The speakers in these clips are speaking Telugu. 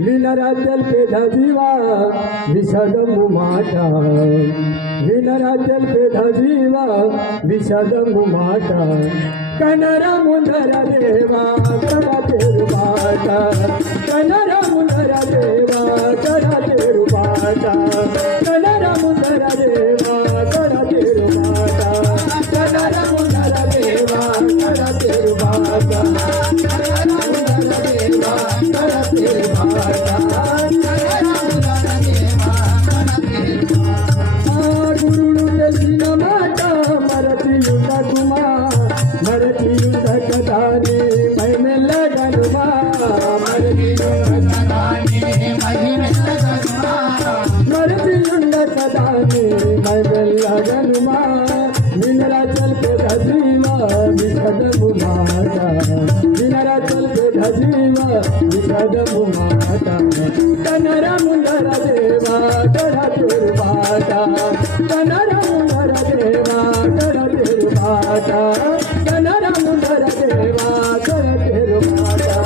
विनराजल पे धजीवा विषदमु माटा विनराजल पे धजीवा विषदमु माटा कनरा मुंदरा देवा करा तेरु बाटा कनरा मुंदरा देवा करा तेरु बाटा कनरा मुंदरा देवा करा तेरु बाटा कनरा मुंदरा देवा करा तेरु बाटा कनरा मुंदरा देवा करा तेरु बाटा विनराजल पे धजीवा विषदमु माता विनराजल पे धजीवा विषदमु माता कनरा मुंदरा देवा करा तेरु बाटा कनरा मुंदरा देवा करा तेरु बाटा कनरा मुंदरा देवा करा तेरु बाटा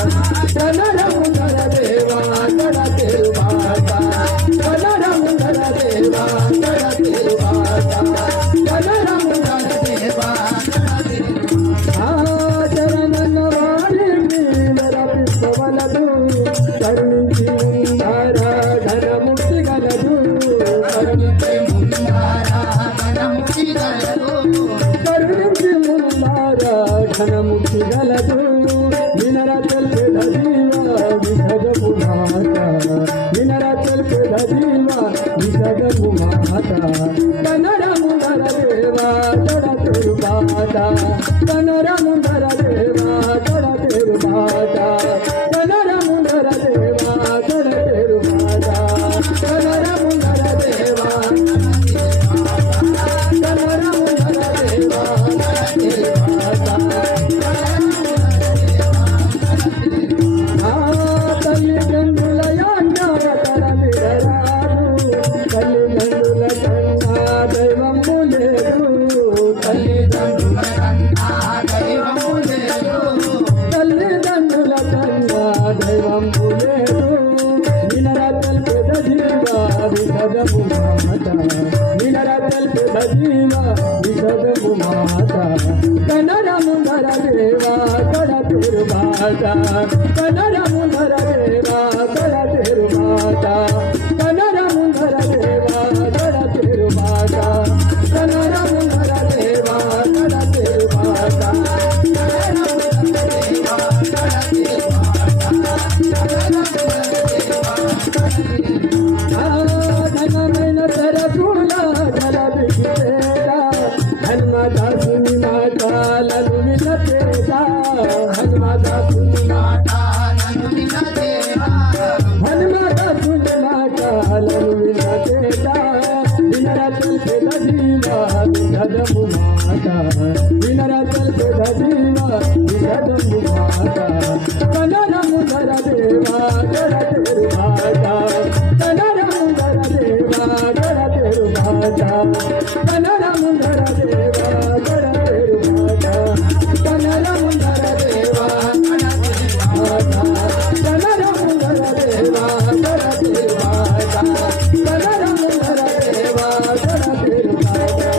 कनरा मुंदरा देवा करा तेरु बाटा कनरा मुंदरा देवा करा तेरु बाटा कनरा मुंदरा देवा ఆచరణన వారిని నరపిస్తవలదు కరుణించి ముందారా ఘనముక్తి గలదు కరుణించి ముందారా ఘనముక్తి గలదు వినరాజల్ पे धजीवा विषदमु माता विनराजल पे धजीवा विषदमु माता कनरा मुंदरा देवा करा तेरु बाटा कनरा मुंदरा देवा करा तेरु बाटा कनरा मुंदरा देवा करा तेरु बाटा कनरा मुंदरा देवा कनरा मुंदरा देवा करा तेरु बाटा తల్లిదండ్రుల యాజ్ఞావ తరమిడరాదు తల్లిదండ్రుల కన్నా దైవము లేదు తల్లిదండ్రుల కన్నా దైవము లేదు తల్లిదండ్రుల కన్నా దైవము లేదు వినరాజల్ पे धजीवा विषदमु माता विनराजल पे धजीवा विषदमु माता कनरा मुंदरा देवा करा तेरु बाटा कनरा मुंदरा देवा करा तेरु बाटा कनरा मुंदरा देवा करा तेरु बाटा कनरा मुंदरा देवा करा तेरु बाटा कनरा मुंदरा देवा करा तेरु बाटा कनरा मुंदरा देवा धनमेन तरसुला जल बिखेरा हनुमाता सुनी माता लनु मिलतेरा हनुमाता सुनी माता लनु मिलतेरा हनुमाता सुनी माता लनु मिलतेरा विनराजल पे धजीवा विषदमु माता विनराजल पे धजीवा विषदमु माता कनरा मुंदरा देवा करा तेरु बाटा कनरा मुंदरा देवा करा तेरु बाटा कनरा मुंदरा देवा करा तेरु बाटा कनरा मुंदरा देवा करा तेरु बाटा कनरा मुंदरा देवा करा तेरु बाटा कनरा मुंदरा देवा करा तेरु बाटा